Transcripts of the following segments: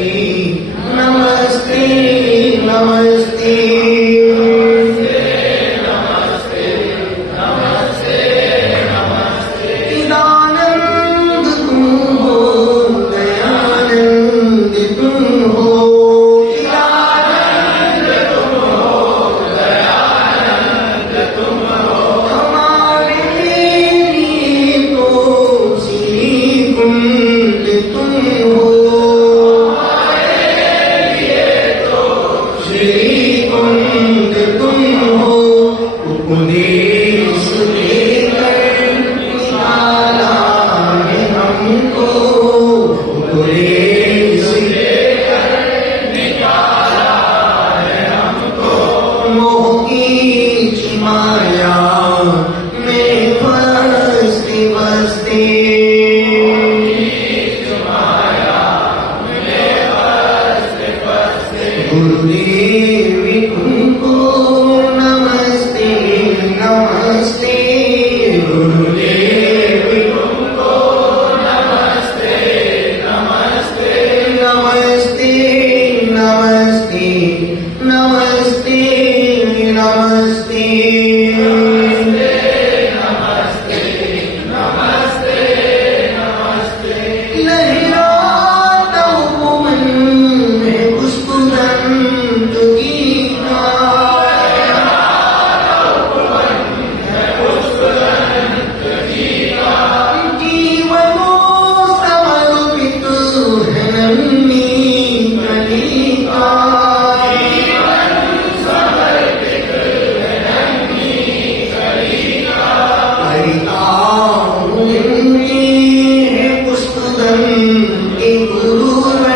नमस्ते नमस्ते चिदानंद तुम हो, दयानंद तुम हो, हमारे लिए तो श्री कुंड तुम हो, श्री कुंड तुम हो, उपदेश देकर निकाला है हमको, उपदेश देकर निकाला है हमको, मोह की माया में बसते बसते, गुरुदेव तुमको नमस्ते नमस्ते, गुरुदेव तुमको नमस्ते नमस्ते, नमस्ते नमस्ते नमस्ते नमस्ते, लहराता पवन में पुष्पदंत गीता, जीवनों समर्पित है नन्ही कलिका, हरिता मुनि है पुष्पदंत गुरुवर,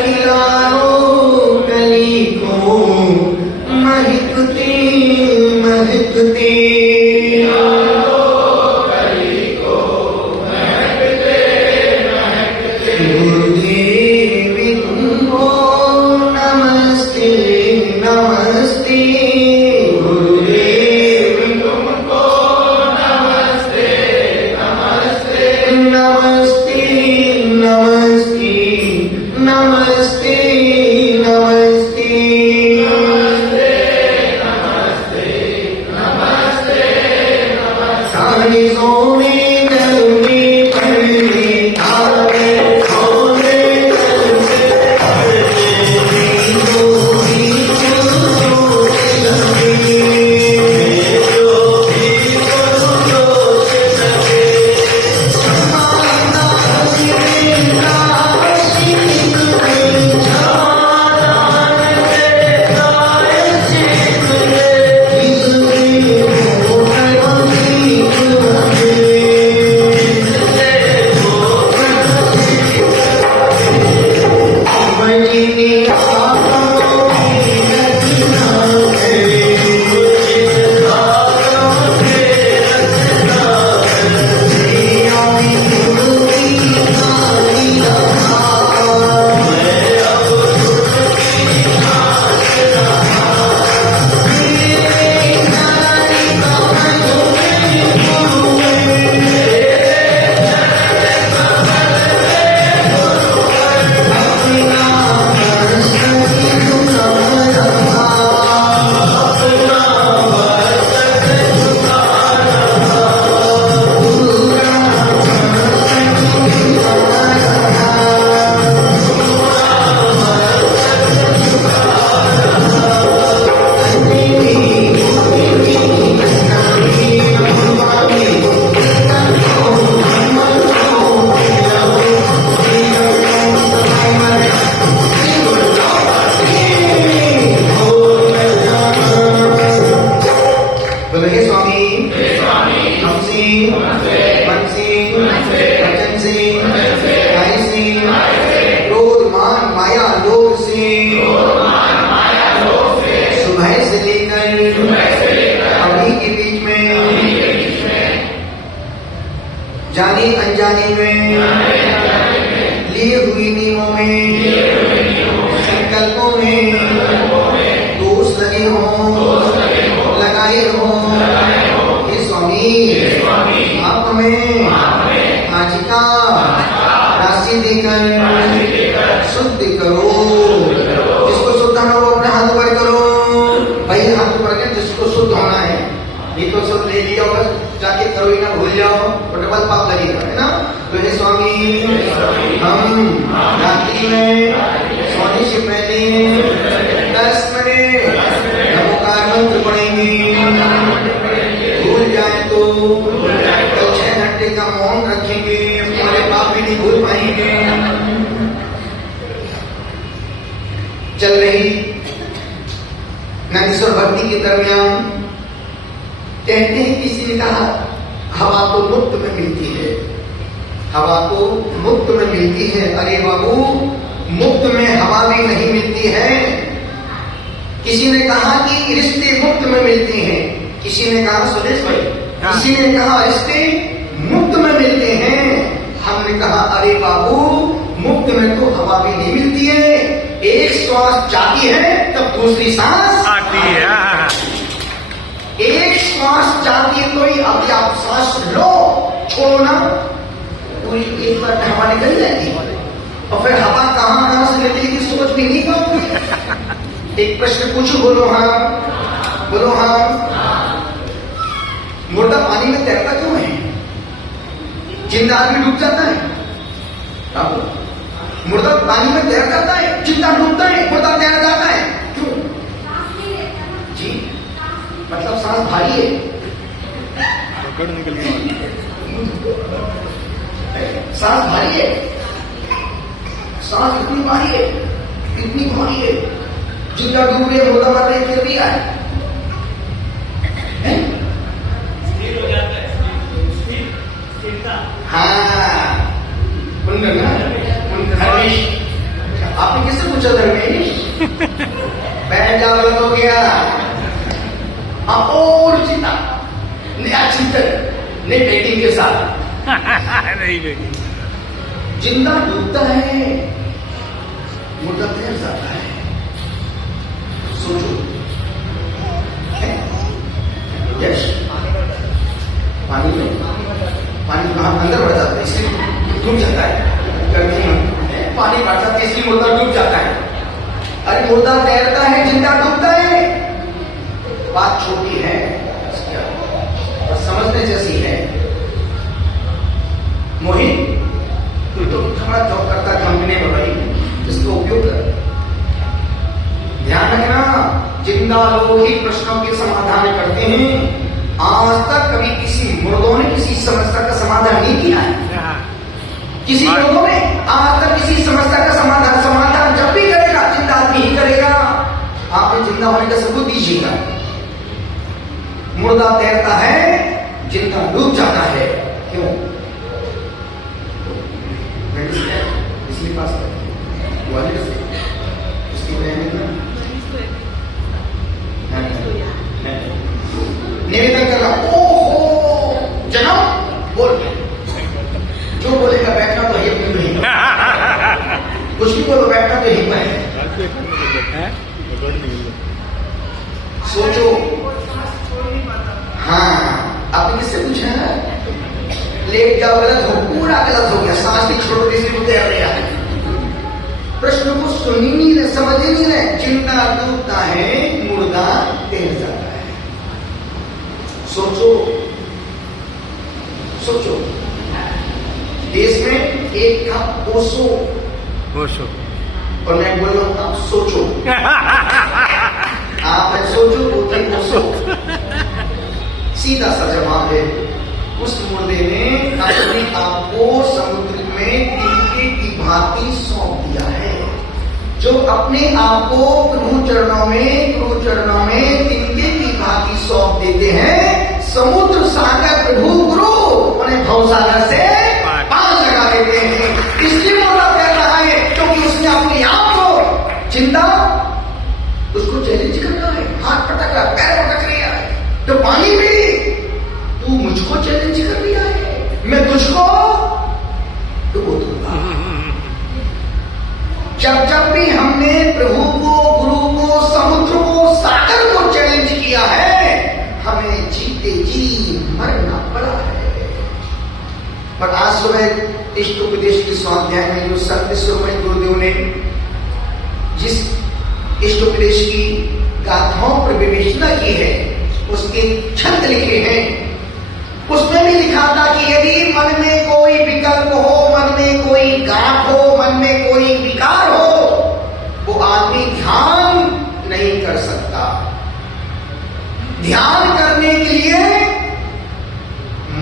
खिलाओ कली को महकते महकते, गुरुदेव तुमको नमस्ते नमस्ते, गुरुदेव तुमको नमस्ते नमस्ते, नमस्ते नमस्ते नमस्ते नमस्ते, सारे सोने गले पड़े तारे, सोने गले पड़े जाने अनजाने में लिए हुई नियमों में संकल्पों में दोष लगे हों लगाए हों, हे स्वामी आप पाप में आज का राशि देकर शुद्ध करो। जिसको शुद्ध होना वो अपने हाथ ऊपर करो। भाई हाथ ऊपर कर जिसको शुद्ध होना है। ये तो शुद्ध ले लिया होगा, जाके करो ही ना, भूल जाओ तो डबल पाप लगेगा, है ना। तो हे स्वामी, हम रात्रि में सोने से पहले 10 मिनट नमोकार मंत्र पढ़ेंगे। भूल जाए तो कल 6 घंटे का मौन रखेंगे, हमारे पाप भी नहीं भूल पाएंगे। चल रही नंदीश्वर भक्ति के दरमियान कहते हैं, किसी ने कहा हवा तो मुफ्त में मिलती है, हवा तो मुफ्त में मिलती है। अरे बाबू, मुफ्त में हवा भी नहीं मिलती है। किसी ने कहा कि रिश्ते मुफ्त में मिलते हैं, किसी ने कहा सुरेश भाई, किसी ने कहा रिश्ते मुफ्त में मिलते हैं। हमने कहा अरे बाबू, मुफ्त में तो हवा भी नहीं मिलती है। एक श्वास जाती है तब दूसरी सांस आती है। एक श्वास जाती है तो ही अभी आप सांस लो, छोड़ो ना, पूरी एक बार हवा निकल जाएगी और फिर हवा कहां से निकलेगी सोच भी नहीं पाओगे। एक प्रश्न पूछो, बोलो हाँ, बोलो हाँ। मुर्दा पानी में तैरता क्यों है? जिंदा आदमी डूब जाता है। मुर्दा पानी में तैर जाता है, जिंदा डूबता है, मुर्दा तैर जाता है, क्यों जी? मतलब सांस भारी है, सांस भारी है, सांस इतनी भारी है, इतनी भारी है, जिंदा डूब रहे, मुर्दा मर रहे, फिर भी आए। हाँ, धर्मेश, आपने किससे पूछा धर्मेश? बैठ जा, गलत हो गया। और चिता नया चिंतन नई पेटिंग के साथ नहीं, जिंदा डूबता है, मुर्दा तैर जाता है। सोचो, यश पानी में, पानी कहां अंदर बढ़ जाता है, इसलिए डूब जाता है। गर्मी में पानी बढ़ जाता है, इसलिए मुर्दा डूब जाता है। अरे मुर्दा तैरता है, जिंदा डूबता है। बात छोटी है और समझने जैसी है। मोहित, तू तो थोड़ा जॉब करता कंपनी में भाई, इसका उपयोग कर। ध्यान रखना, जिंदा लोग ही प्रश्नों के समाधान करते हैं। आज तक कभी किसी मुर्दों ने किसी समस्या का समाधान नहीं किया है। किसी लोगों ने आज तक किसी समस्या का समाधान जब भी करेगा, जिंदा आदमी ही करेगा। आपने जिंदा होने का सबूत दीजिएगा। मुर्दा तैरता है, जिंदा डूब जाता है, क्यों? इसलिए पास निवेदन कर रहा, ओहो जनाब, बोल जो बोलेगा बैठना तो ही नहीं, कुछ भी बोलो बैठना तो ही है। सोचो, हाँ, आपने किससे पूछा? लेट जाओ, गलत हो, पूरा गलत हो गया, सांस की छोड़ तीसरी तैर रहा है। प्रश्न को सुन ही नहीं रहे, समझ ही नहीं रहे। जिंदा डूबता है, मुर्दा तैर जाता है। सोचो, सोचो, देश में एक था ओशो, और मैं बोल रहा हूं आप सोचो। आप सोचो, वो थे ओशो। सीधा सा जवाब है, उस मुर्दे ने अपने आप को समुद्र में तिनके की भांति सौंप दिया है। जो अपने आप को प्रभु चरणों में तिनके की भांति सौंप देते हैं, समुद्र सागर प्रभु गुरु उन्हें भवसागर से पार लगा देते हैं। इसलिए मुर्दा कह रहा है क्योंकि उसने अपने आप को जिंदा, उसको चैलेंज करना है, हाथ पटक रहा, पैर पटक रहा है। तो पानी में तू मुझको चैलेंज कर रहा है, मैं तुझको डुबो दूंगा। जब जब भी हमने प्रभु को, गुरु को, समुद्र को, सागर को चैलेंज किया है, हमें जीते जी मरना पड़ा है। पर आज सुबह इष्ट उपदेश के स्वाध्याय में जो संत शिरोमणि गुरुदेव ने जिस इष्ट उपदेश की गाथाओं पर विवेचना की है, उसके छंद लिखे हैं, उसमें भी लिखा था कि यदि मन में कोई विकल्प हो, मन में कोई गांठ हो, मन में कोई विकार हो, वो आदमी ध्यान नहीं कर सकता। ध्यान करने के लिए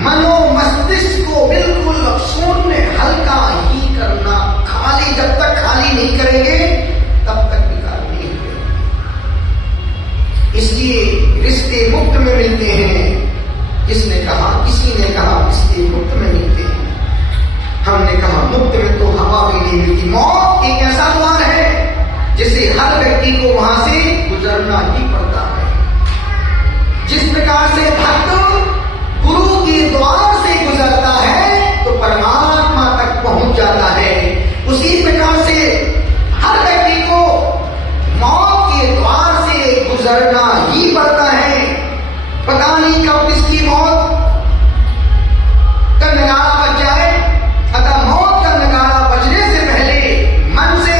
मनो मस्तिष्क को बिल्कुल शून्य हल्का ही करना, खाली, जब तक खाली नहीं करेंगे तब तक विकार नहीं होगा। इसलिए रिश्ते मुक्त में मिलते हैं। किसने कहा? किसी ने कहा रिश्ते मुक्त में मिलते हैं। हमने कहा मुक्त में तो हवा भी नहीं मिलती। मौत एक ऐसा द्वार है जिसे हर व्यक्ति को वहां से गुजरना ही पड़ता है। जिस प्रकार से भक्त गुरु के द्वार से गुजरता है तो परमात्मा तक पहुंच जाता है, उसी प्रकार से हर व्यक्ति को मौत के द्वार से गुजरना ही पड़ता है। पता नहीं कब किसकी मौत का नगाड़ा बज जाए। अतः मौत का नगाड़ा बजने से पहले मन से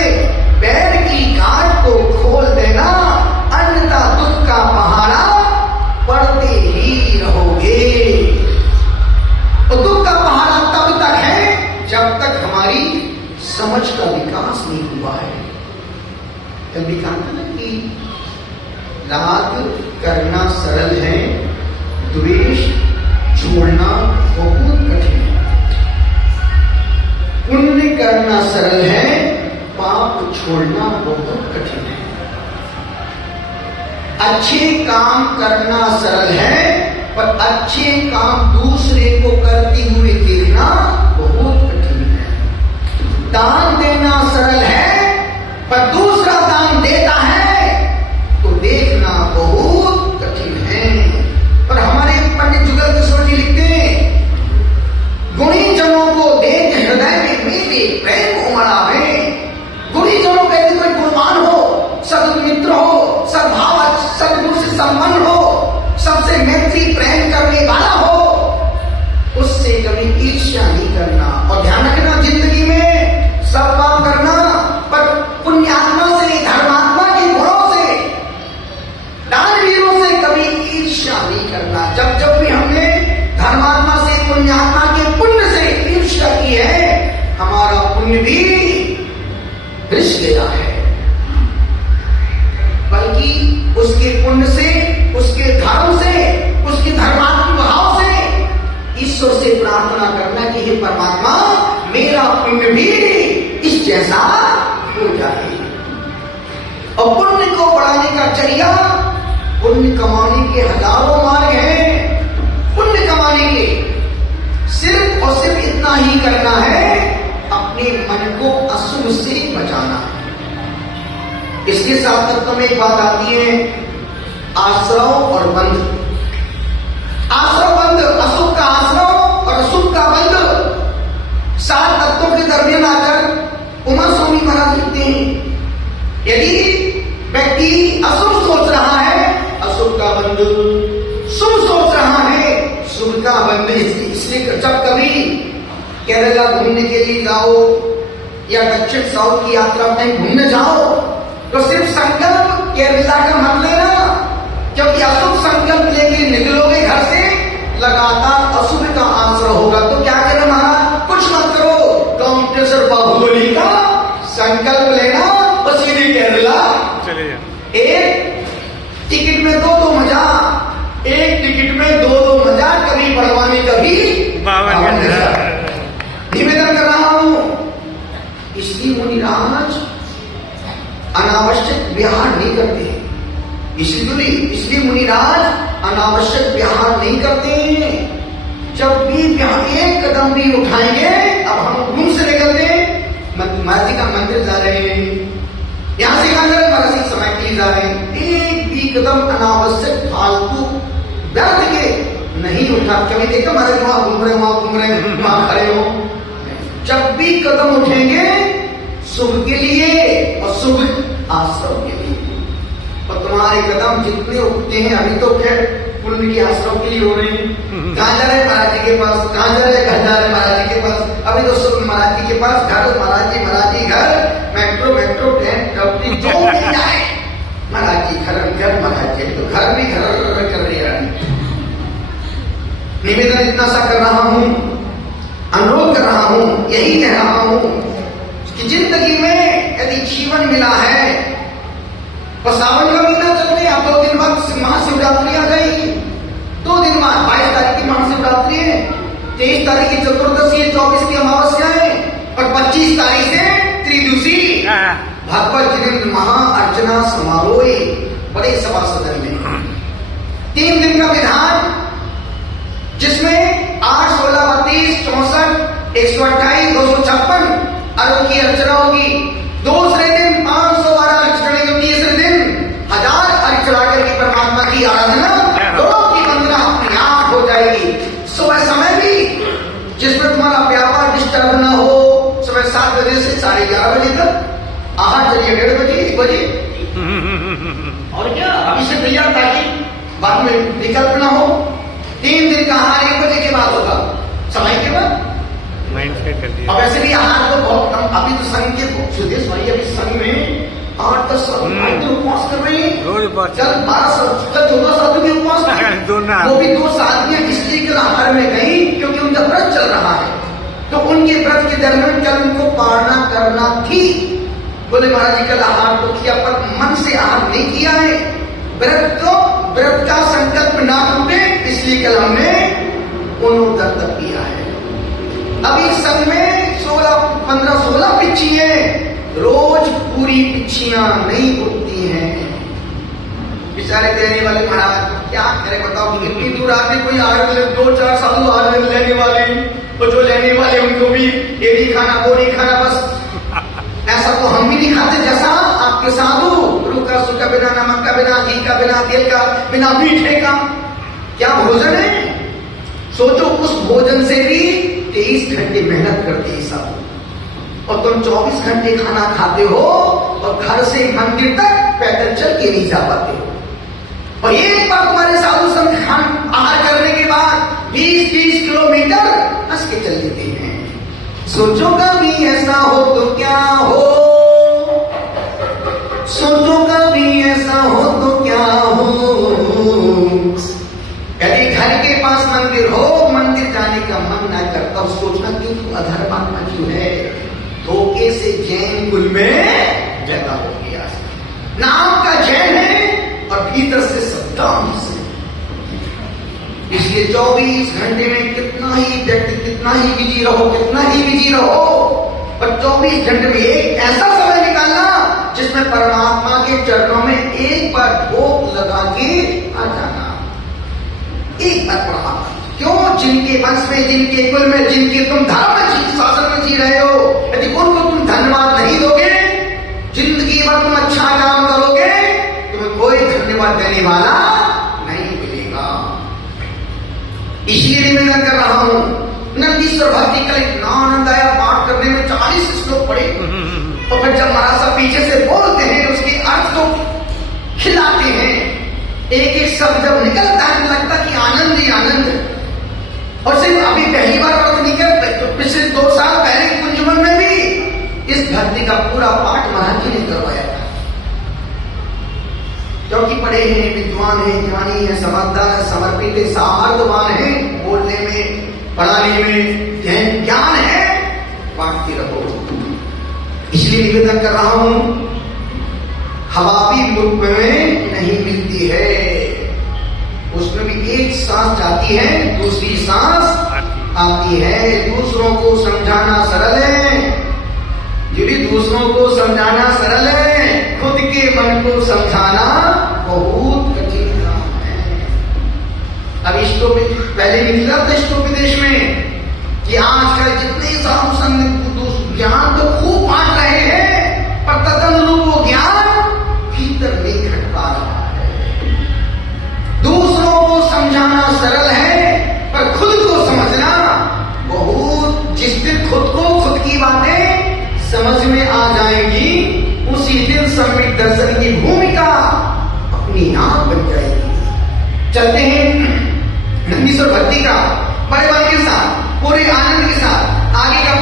बैर की गांठ को खोल देना, अन्यथा दुख का पहाड़ा पड़ते ही रहोगे। तो दुख का पहाड़ा तब तक है जब तक हमारी समझ का विकास नहीं हुआ है। तभी कहा था ना कि राग करना सरल है, द्वेष छोड़ना बहुत कठिन है। पुण्य करना सरल है, पाप छोड़ना बहुत कठिन है। अच्छे काम करना सरल है, पर अच्छे काम दूसरे को करते हुए देखना बहुत कठिन है। दान देना सरल है, पर दूसरा दान देता है तो देखना बहुत कठिन है। पर हमारे पंडित जुगल किशोर जी लिखते हैं, गुणी जनों को देख हृदय में मेरे प्रेम उमड़ावे। गुणी जनों का यदि कोई गुणवान हो, सदमित्र हो, सद्भाव सदगुण से संपन्न हो, सबसे मैत्री प्रेम करने वाला हो, उससे कभी ईर्ष्या नहीं करना। और ध्यान रखना, जिंदगी में सब काम करना, पर पुण्यात्मा से, धर्मात्मा के गुणों से, दानवीरों से कभी ईर्ष्या नहीं करना। जब जब भी हमने धर्मात्मा से, पुण्यात्मा के पुण्य से ईर्ष्या की है, हमारा पुण्य भी रिस गया है। बल्कि उसके पुण्य से, उसके धर्म से, उसके धर्मात्मक भाव से ईश्वर से प्रार्थना करना कि हे परमात्मा, मेरा पुण्य भी इस जैसा हो जाए। और पुण्य को बढ़ाने का जरिया, पुण्य कमाने के हजारों मार्ग हैं। पुण्य कमाने के सिर्फ और सिर्फ इतना ही करना है, अपने मन को अशुभ से बचाना है। इसके साथ तत्व में एक बात आती है, आश्रव और बंध। आश्रव बंध, अशुभ का आश्रव और अशुभ का बंध, 7 तत्वों के दरमियान आकर उमा स्वामी महाराज लिखते हैं, यदि व्यक्ति अशुभ सोच रहा है, अशुभ का बंध, शुभ सोच रहा है, शुभ का बंध। इसलिए जब कभी केरला घूमने के लिए जाओ या दक्षिण साउथ की यात्रा में घूमने जाओ, तो सिर्फ संकल्प केरला का मत लेना, क्योंकि अशुभ संकल्प लेके निकलोगे घर से, लगातार अशुभ का आश्रय होगा। तो क्या करें महाराज? कुछ मत करो, काउंटेश्वर बाहुबली का संकल्प लेना और सीधे केरला चले जाओ। एक टिकट में दो मजा, एक टिकट में दो मजा, कभी बढ़वाने कभी निवेदन कर रहा हूं। इसलिए मुनिराज अनावश्यक विहार नहीं करते, इसलिए मुनिराज अनावश्यक विहार नहीं करते। जब भी एक कदम भी उठाएंगे, अब हम घूम से निकलते, माता का मंदिर जा रहे हैं, यहां से कहां जा रहे हैं, मानसिक समय के लिए जा रहे हैं, एक भी कदम अनावश्यक फालतू व्यर्थ के नहीं उठा। कभी देखा महाराज वहां घूम रहे, वहां खड़े हो। जब भी कदम उठेंगे शुभ के लिए और शुभ आश्रम के लिए। और तुम्हारे कदम जितने उठते हैं, अभी तो खैर पुण्य के आश्रम के लिए हो रहे हैं। कहां जा रहे हैं? महाराज जी के पास। कहां जा रहे हैं? घर जा रहे हैं महाराज जी के अभी तो सब महाराज जी के पास घर, महाराज जी घर, मेट्रो ट्रेन टपटी जो मिल जाए, महाराज जी घर, महाराज जी तो घर भी घर कर रही है। निवेदन इतना सा कर रहा हूं, अनुरोध कर रहा हूं, यही कह रहा हूं कि जिंदगी में यदि जीवन मिला है और सावन का महीना चल रहे, अब 2 दिन बाद महाशिवरात्रि आ जाएगी, 2 दिन बाद 22 तारीख की महाशिवरात्रि है, 23 तारीख की चतुर्दशी है, 24 की अमावस्या है और 25 तारीख से त्रिदुषी भगवत जिनेन्द्र महाअर्चना समारोह बड़े सभा सदन में 3 दिन का विधान, जिसमें 8, 16, 32, 64, 128, 256 अरब की अर्चना होगी। दूसरे दिन 512 अर्चना होगी। तीसरे दिन 1000 अर्चना करके परमात्मा की आराधना, लोगों की वंदना अपने आप हो जाएगी। सुबह समय भी जिसमें तुम्हारा व्यापार डिस्टर्ब ना हो, सुबह 7 बजे से 11:30 बजे तक, आहार चलिए 1:30 बजे, 1 बजे, और क्या अभी से तैयार, ताकि बाद में विकल्प ना हो। 3 दिन का आहार 1 बजे के बाद होगा, समय के बाद माइंड सेट कर दिया। अब ऐसे भी आहार तो बहुत कम, अभी तो संघ के सुदेश भाई अभी संघ में 8-10 साल उपवास कर रहे हैं, रोज चल 12 साल, 14 साल भी उपवास कर रहे हैं। वो भी 2 साधनियां इसलिए के आहार में गई क्योंकि उनका व्रत चल रहा है, तो उनके व्रत के दरमियान कल उनको पालना करना थी। बोले महाराज जी कल आहार तो किया पर मन से आहार नहीं किया है, व्रत का संकल्प ना टूटे, इसलिए कल हमने पुनोदत्त किया है। अभी संघ में 15-16 पिच्छी है, रोज पूरी पिच्छियां नहीं उठती हैं। बेचारे देने वाले महाराज क्या करे बताओ, इतनी दूर आके कोई आगे 2-4 साल आगे लेने वाले, तो जो लेने वाले उनको भी ये नहीं खाना वो नहीं खाना, बस ऐसा तो हम भी नहीं खाते जैसा आपके साधु, रूखा सूखा, बिना नमक का, बिना घी का, बिना तेल का, बिना मीठे का, क्या भोजन है। सोचो उस भोजन से भी 23 घंटे मेहनत करते हैं साधु, और तुम 24 घंटे खाना खाते हो और घर से मंदिर तक पैदल चल के नहीं जा पाते हो। और एक बार तुम्हारे साधु संत आहार करने के बाद 20-20 किलोमीटर हंस के चल देते हैं। सोचो कभी ऐसा हो तो क्या हो, सोचो कभी ऐसा हो तो क्या हो, यदि घर के पास मंदिर हो, मंदिर जाने का मन न करता, सोचना क्यों तू अधर्मात्मा क्यों है, धोखे से जैन कुल में पैदा हो गया, नाम का जैन है और भीतर से सद्दाम से। इसलिए 24 घंटे में कितना ही व्यक्ति, कितना ही बिजी रहो, पर 24 घंटे में एक ऐसा समय निकालना जिसमें परमात्मा के चरणों में एक बार भोग लगा के आ जाना, एक बार परमात्मा। क्यों? जिनके वंश में, जिनके कुल में, जिनके तुम धर्म में, शासन में जी रहे हो, यदि उनको तुम धन्यवाद नहीं दोगे, जिंदगी भर तुम अच्छा काम करोगे, तुम्हें कोई धन्यवाद देने वाला नहीं मिलेगा। इसलिए निवेदन कर रहा हूं, नंदीश्वर भक्ति का इतना आनंद आया, पाठ करने में 40 श्लोक पढ़े, और फिर जब महाराज साहब पीछे से बोलते हैं उसके अर्थ को खिलाते हैं, एक शब्द जब निकलता है लगता कि आनंद ही आनंद। और सिर्फ अभी पहली बार अर्थ निकल, तो पिछले 2 साल पहले कुंजमन में भी इस भक्ति का पूरा पाठ महाराज जी ने करवाया था, क्योंकि पढ़े हैं, विद्वान हैं, ज्ञानी हैं, समझदार हैं, समर्पित हैं, सामर्थ्यवान हैं, बोलने में, पढ़ाने में ज्ञान है, बांटते रहो। इसलिए निवेदन कर रहा हूं, हवा भी मुल्क में नहीं मिलती है, उसमें भी एक सांस जाती है, दूसरी सांस आती है। दूसरों को समझाना सरल है, यदि दूसरों को समझाना सरल है, खुद के मन को समझाना बहुत कठिन काम है। अब इसको पहले निकला था इष्टोपदेश में कि आजकल जितने साधु संत ज्ञान तो खूब बांट रहे हैं, पर तदनुरूप वो ज्ञान भीतर नहीं घट पा रहा है। दूसरों को समझाना सरल है, पर खुद को समझना बहुत, जिस दिन खुद को खुद की बातें समझ में आ जाएंगी, उसी दिन सम्यक दर्शन की भूमिका अपनी आप बन जाएगी। चलते हैं नंदीश्वर भक्ति का बड़े बल के साथ, पूरे आनंद के साथ आगे का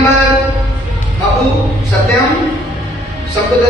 नंबर बाबू सत्यम सबको दे